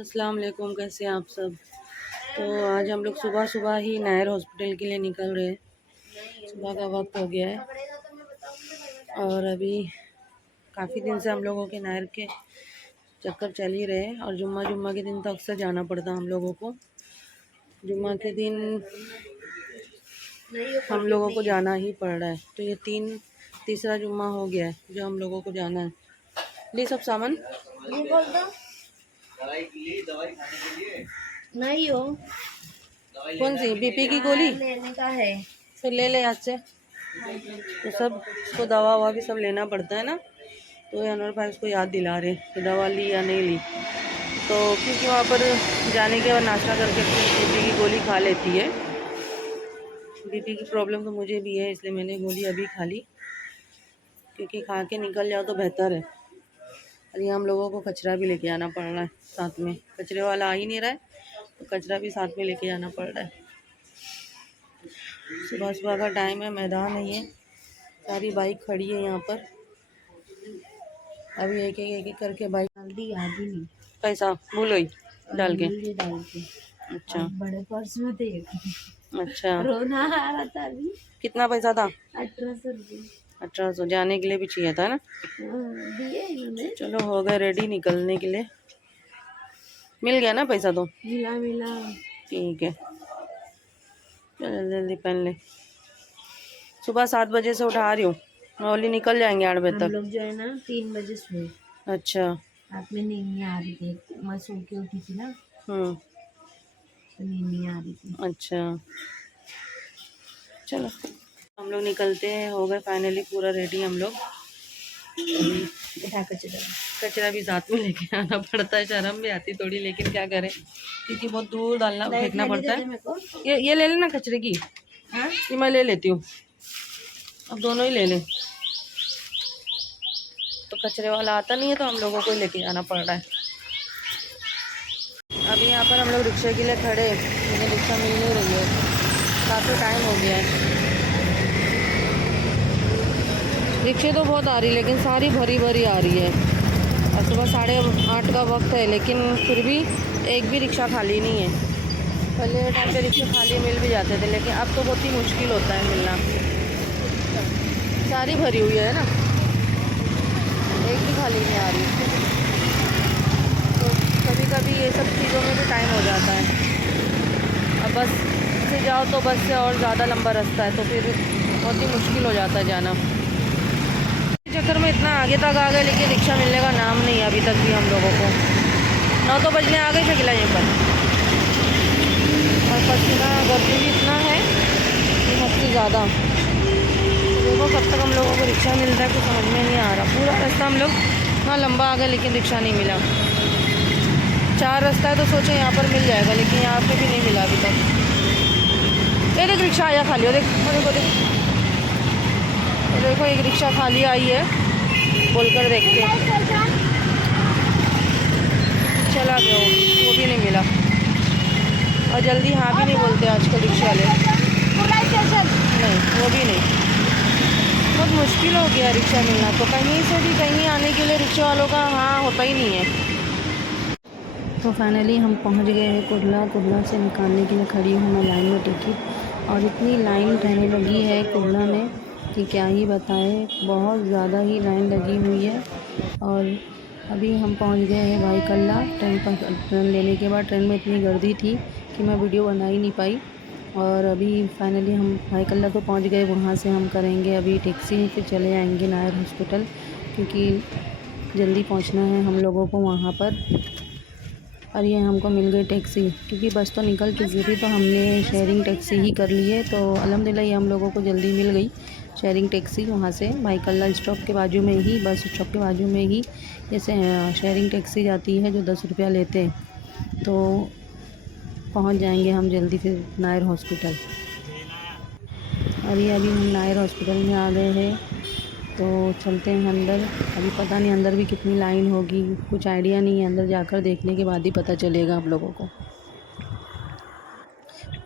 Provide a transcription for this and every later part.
अस्सलाम वालेकुम, कैसे हैं आप सब। तो आज हम लोग सुबह सुबह ही नायर हॉस्पिटल के लिए निकल रहे हैं। सुबह का वक्त हो गया है और अभी काफ़ी दिन से हम लोगों के नायर के चक्कर चल ही रहे हैं और जुम्मा के दिन तो अक्सर जाना पड़ता हम लोगों को। जुम्मा के दिन हम लोगों को जाना ही पड़ रहा है। तो ये तीसरा जुम्मा हो गया है जो हम लोगों को जाना है। ले सब सामान नहीं हो। कौन सी बीपी की गोली लेने का है, फिर ले ले आज से। तो सब इसको दवा ववा भी सब लेना पड़ता है ना। तो ये अनवर भाई उसको याद दिला रहे कि दवा ली या नहीं ली। तो क्योंकि वहाँ पर जाने के बाद नाश्ता करके बीपी की गोली खा लेती है। बीपी की प्रॉब्लम तो मुझे भी है, इसलिए मैंने गोली अभी खा ली, क्योंकि खा के निकल जाओ तो बेहतर है। और ये हम लोगों को कचरा भी लेके आना पड़ रहा है साथ में। कचरे वाला आ ही नहीं रहा है तो कचरा भी साथ में लेके जाना पड़ रहा है। सुबह सुबह का टाइम है, मैदान है, ये सारी बाइक खड़ी है यहाँ पर। अभी एक एक करके बाइक जल्दी याद ही नहीं। पैसा भूल गई डाल के। अच्छा बड़े पर्स में थे। अच्छा, रोना आ रहा था अभी। कितना पैसा था? 1800 रुपये। 1800 जाने के लिए भी चाहिए था ना। दिए इन्होंने। चलो हो गए रेडी निकलने के लिए। मिल गया ना पैसा? तो मिला। ठीक है, चल जल्दी जल्दी पहन ले। सुबह 7 बजे से उठा रही हूँ, ओली निकल जाएंगे 8 बजे हम तक। लोग जो है ना 3 बजे सोए। अच्छा। रात में नींद नहीं आ रही थी, मैं सो के उठी थी ना, तो नींद नहीं आ रही थी। अच्छा चलो हम लोग निकलते हैं। हो गए फाइनली पूरा रेडी हम लोग। कचरा भी साथ में लेके आना पड़ता है, शर्म भी आती थोड़ी, लेकिन क्या करें क्योंकि बहुत दूर डालना फेंकना पड़ता है। ये ले लेना कचरे की। ये मैं ले लेती हूँ, अब दोनों ही ले लें। तो कचरे वाला आता नहीं है तो हम लोगों को ही लेके जाना पड़ रहा है। अभी यहाँ पर हम लोग रिक्शे के लिए खड़े हैं, लेकिन रिक्शा मिल नहीं रही है, काफ़ी टाइम हो गया है। रिक्शे तो बहुत आ रही, लेकिन सारी भरी भरी आ रही है। और सुबह 8:30 का वक्त है, लेकिन फिर भी एक भी रिक्शा खाली नहीं है। पहले के टाइम पे रिक्शे खाली मिल भी जाते थे, लेकिन अब तो बहुत ही मुश्किल होता है मिलना। सारी भरी हुई है ना, एक भी खाली नहीं आ रही। तो कभी कभी ये सब चीज़ों में भी टाइम हो जाता है। अब बस से जाओ तो बस से और ज़्यादा लंबा रास्ता है, तो फिर बहुत ही मुश्किल हो जाता है जाना। चक्कर में इतना आगे तक आ गए, लेकिन रिक्शा मिलने का नाम नहीं है अभी तक भी हम लोगों को। 9 तो बजने आ गए शकीला यहीं पर। और पसीना गर्मी भी इतना है कि हद से ज़्यादा। देखो कब तक हम लोगों को रिक्शा मिलता है कुछ समझ में नहीं आ रहा। पूरा रास्ता हम लोग हाँ लंबा आ गए, लेकिन रिक्शा नहीं मिला। 4 रास्ता है तो सोचे यहाँ पर मिल जाएगा, लेकिन यहाँ पे भी नहीं मिला अभी तक। ये देख रिक्शा आया खाली हो, देख देखो एक रिक्शा खाली आई है, बोलकर देखते चला गया वो भी नहीं मिला। और जल्दी हाँ भी नहीं बोलते आजकल रिक्शा वाले, नहीं वो भी नहीं। बहुत मुश्किल हो गया रिक्शा मिलना, तो कहीं से भी कहीं आने के लिए रिक्शा वालों का हाँ होता ही नहीं है। तो फाइनली हम पहुंच गए हैं कुर्ला से निकालने के लिए खड़ी हूँ मैं लाइन में टिकट। और इतनी लाइन रहने लगी है कुर्ला में कि क्या ही बताएं, बहुत ज़्यादा ही लाइन लगी हुई है। और अभी हम पहुंच गए हैं भाई कल्ला। ट्रेन लेने के बाद ट्रेन में इतनी गर्दी थी कि मैं वीडियो बना ही नहीं पाई। और अभी फाइनली हम भाई कल्ला तो पहुंच गए, वहां से हम करेंगे अभी टैक्सी, फिर चले आएंगे नायर हॉस्पिटल, क्योंकि जल्दी पहुंचना है हम लोगों को वहां पर। और ये हमको मिल गई टैक्सी, क्योंकि बस तो निकल चुकी थी तो हमने शेयरिंग टैक्सी ही कर ली है। तो अल्हम्दुलिल्लाह ये हम लोगों को जल्दी मिल गई शेयरिंग टैक्सी। वहाँ से भाई कल्ला स्टॉप के बाजू में ही, बस स्टॉप के बाजू में ही जैसे शेयरिंग टैक्सी जाती है जो 10 रुपया लेते हैं। तो पहुँच जाएंगे हम जल्दी फिर नायर हॉस्पिटल। अभी हम नायर हॉस्पिटल में आ गए हैं, तो चलते हैं अंदर। अभी पता नहीं अंदर भी कितनी लाइन होगी, कुछ आइडिया नहीं है, अंदर जाकर देखने के बाद ही पता चलेगा आप लोगों को।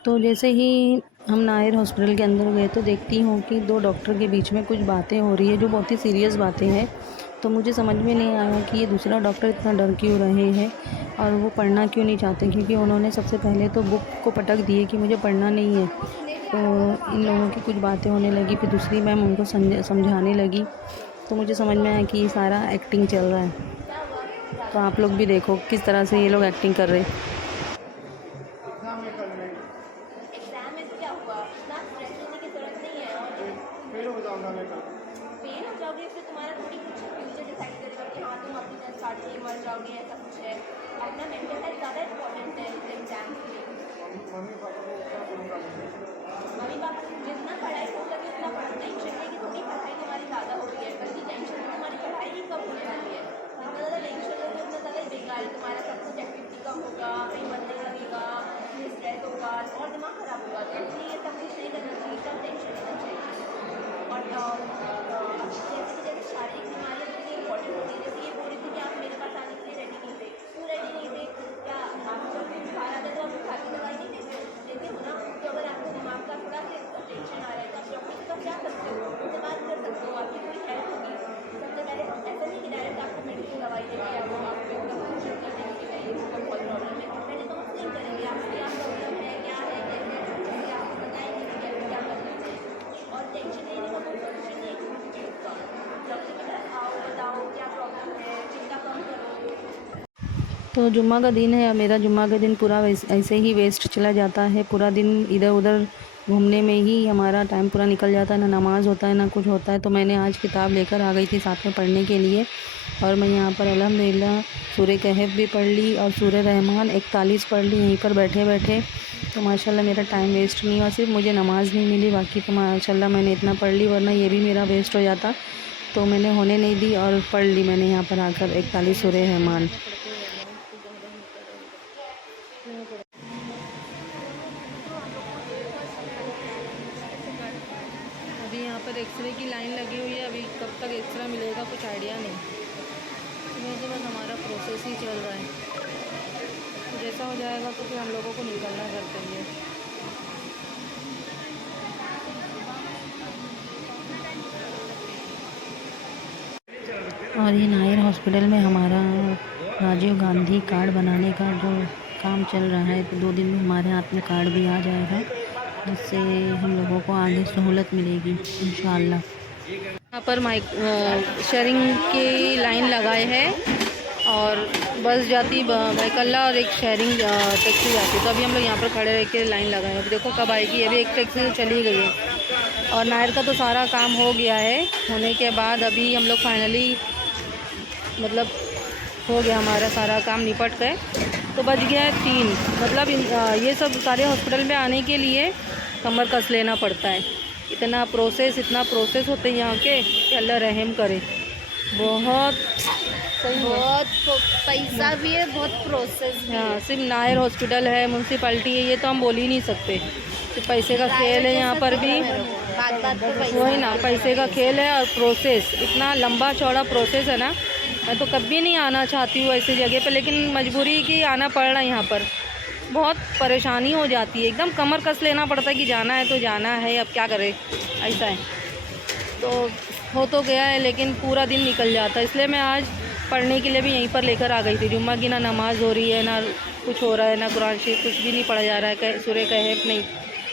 तो जैसे ही हम नायर हॉस्पिटल के अंदर गए तो देखती हूँ कि 2 डॉक्टर के बीच में कुछ बातें हो रही है जो बहुत ही सीरियस बातें हैं। तो मुझे समझ में नहीं आया कि ये दूसरा डॉक्टर इतना डर क्यों रहे हैं, और वो पढ़ना क्यों नहीं चाहते, क्योंकि उन्होंने सबसे पहले तो बुक को पटक दिए कि मुझे पढ़ना नहीं है। तो इन लोगों की कुछ बातें होने लगी, फिर दूसरी मैम उनको समझाने लगी, तो मुझे समझ में आया कि ये सारा एक्टिंग चल रहा है। तो आप लोग भी देखो किस तरह से ये लोग एक्टिंग कर रहे हैं। फेल हो जाओगे फिर तुम्हारा थोड़ी कुछ फ्यूचर डिसाइड करेगा कि हाँ तुम अपनी तरह काट के मर जाओगे, ऐसा कुछ है। अपना मेंटल हेल्थ ज़्यादा इंपॉर्टेंट है एग्जाम के लिए। मम्मी पापा जितना पढ़ाई हो सके उतना पढ़ो, टेंशन है कि थोड़ी पढ़ाई तुम्हारी ज़्यादा हो रही है, बल्कि टेंशन है तुम्हारी पढ़ाई ही कम होने वाली है। जितना ज़्यादा टेंशन लोगे उतना ज़्यादा ही बेकार है, तुम्हारा सब कुछ एक्टिविटी कम होगा, कहीं मन नहीं लगेगा, स्ट्रेस होगा और दिमाग खराब होगा। तो इसलिए ये सब कुछ नहीं करना चाहिए, कम टेंशन लेना चाहिए। और जैसे शारीरिक बीमारियाँ कितनी इंपॉर्टेंट होती है, जैसे ये बोल रही थी कि आप मेरे पास आने के लिए रेडी नहीं थे, क्यों रेडी नहीं थे? क्या आप जब भी बुखार आता है तो आप बुखार की दवाई नहीं लेते हो ना? तो अगर आपको दिमाग का थोड़ा टेंशन आ रहा है तो आप डॉक्टर के पास जा सकते हो, उनसे बात कर सकते हो, आपकी कोई हेल्प होगी। सबसे पहले ऐसा नहीं कि डायरेक्ट आपको मेडिसिन दवाई देंगे या वो आपको एकदम क्वेश्चन कर देंगे कि भाई इसको बहुत प्रॉब्लम है। पहले काउंसलिंग करेंगे, आपकी क्या प्रॉब्लम है, क्या है, कैसे है, आपको बताएंगे कि कैसे क्या करना है। और टेंशन लेने का कोई सोल्यूशन नहीं है उसका। डॉक्टर के पास आओ, बताओ क्या प्रॉब्लम है, चिंता कम करो। तो जुम्मा का दिन है, मेरा जुम्मा का दिन पूरा ऐसे ही वेस्ट चला जाता है। पूरा दिन इधर उधर घूमने में ही हमारा टाइम पूरा निकल जाता है, ना नमाज़ होता है ना कुछ होता है। तो मैंने आज किताब लेकर आ गई थी साथ में पढ़ने के लिए, और मैं यहाँ पर अल्हम्दुलिल्लाह सूरह कहफ भी पढ़ ली और सूरह रहमान 41 पढ़ ली यहीं पर बैठे बैठे। तो माशाल्लाह मेरा टाइम वेस्ट नहीं हुआ, सिर्फ मुझे नमाज़ नहीं मिली, बाकी तो माशाल्लाह मैंने इतना पढ़ ली, वरना ये भी मेरा वेस्ट हो जाता। तो मैंने होने नहीं दी और पढ़ ली मैंने यहाँ पर आकर 41 सूरह रहमान। अभी यहाँ पर एक्सरे की लाइन लगी हुई है, अभी कब तक एक्सरे मिलेगा कुछ आइडिया नहीं। इसमें से बस हमारा प्रोसेस ही चल रहा है, तो जैसा हो जाएगा तो फिर हम लोगों को निकलना घर के लिए। और ये नायर हॉस्पिटल में हमारा राजीव गांधी कार्ड बनाने का जो काम चल रहा है, तो 2 दिन में हमारे हाथ में कार्ड भी आ जाएगा, जिससे हम लोगों को आगे सहूलत मिलेगी इंशाअल्लाह। यहाँ पर शेयरिंग की लाइन लगाए हैं और बस जाती बैकल्ला और एक शेयरिंग टैक्सी जाती, तो अभी हम लोग यहाँ पर खड़े रह के लाइन लगाए। अभी देखो कब आएगी, अभी एक टैक्सी चली गई है। और नायर का तो सारा काम हो गया है, होने के बाद अभी हम लोग फाइनली मतलब हो गया हमारा सारा काम निपट गए। तो बच गया है 3, मतलब ये सब सारे हॉस्पिटल में आने के लिए कमर कस लेना पड़ता है। इतना प्रोसेस होते हैं यहाँ के कि अल्लाह रहम करे। बहुत बहुत पैसा भी है, बहुत प्रोसेस भी हाँ, है। सिर्फ नायर हॉस्पिटल है, म्यूनसिपैलिटी है, ये तो हम बोल ही नहीं सकते। सिर्फ पैसे का खेल है यहाँ पर भी, बात तो पैसा वही ना, पैसे का खेल है। और प्रोसेस इतना लंबा चौड़ा प्रोसेस है ना, मैं तो कभी नहीं आना चाहती हूँ ऐसी जगह पे, लेकिन मजबूरी की आना पड़ रहा है यहाँ पर। बहुत परेशानी हो जाती है, एकदम कमर कस लेना पड़ता है कि जाना है तो जाना है, अब क्या करें, ऐसा है। तो हो तो गया है, लेकिन पूरा दिन निकल जाता है। इसलिए मैं आज पढ़ने के लिए भी यहीं पर लेकर आ गई थी। जुम्मा की ना नमाज़ हो रही है, ना कुछ हो रहा है, ना कुरान शरीफ कुछ भी नहीं पढ़ा जा रहा है, सूरह कहफ नहीं।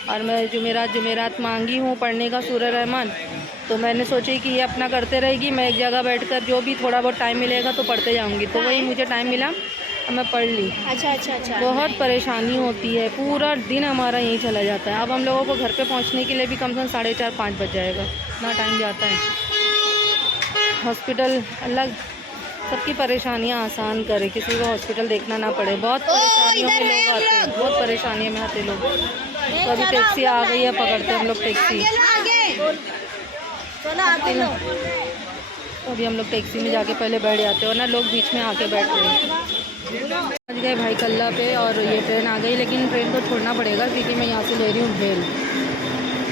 और मैं जुमेरात मांगी हूँ पढ़ने का सूरह रहमान, तो मैंने सोची कि ये अपना करते रहेगी, मैं एक जगह बैठकर जो भी थोड़ा बहुत टाइम मिलेगा तो पढ़ते जाऊँगी। तो वही मुझे टाइम मिला, मैं पढ़ ली। अच्छा। बहुत परेशानी होती है, पूरा दिन हमारा यहीं चला जाता है। अब हम लोगों को घर पे पहुंचने के लिए भी कम से कम 4:30-5 बज जाएगा, इतना टाइम जाता है। हॉस्पिटल अल्लाह सबकी परेशानियां आसान करे, किसी को हॉस्पिटल देखना ना पड़े। बहुत परेशानियों में लोग आते हैं, बहुत परेशानियों में आते लोग। तो अभी टैक्सी आ गई है, पकड़ते हम लोग टैक्सी। तो अभी हम लोग टैक्सी में जाके पहले बैठ जाते हैं, वरना लोग बीच में आके बैठ रहे हैं। पहुँच गए भाई कल्ला पे, और ये ट्रेन आ गई, लेकिन ट्रेन को छोड़ना पड़ेगा क्योंकि मैं यहाँ से ले रही हूँ भेल।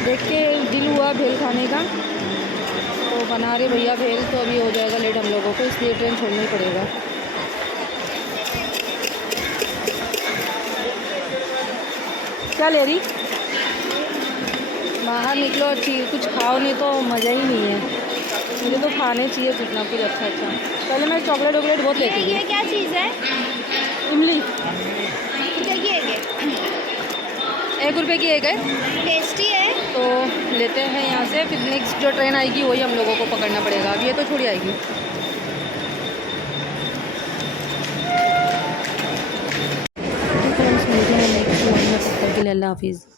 देख के दिल हुआ भेल खाने का, तो बना रहे भैया भेल, तो अभी हो जाएगा लेट हम लोगों को, इसलिए ट्रेन छोड़ना ही पड़ेगा। क्या ले रही, बाहर निकलो, अच्छी कुछ खाओ, नहीं तो मज़ा ही नहीं है। मुझे तो खाने चाहिए कुछ ना कुछ अच्छा। पहले मैं चॉकलेट बहुत लेती थी। ये क्या चीज़ है? इमली चाहिए ₹1 की एक है, टेस्टी है। तो लेते हैं यहाँ से। फिर नेक्स्ट जो ट्रेन आएगी वही हम लोगों को पकड़ना पड़ेगा। अब ये तो थोड़ी आएगी। तो फ्रेंड्स मिलते हैं नेक्स्ट वन में, तब तक के लिए अल्लाह हाफिज़।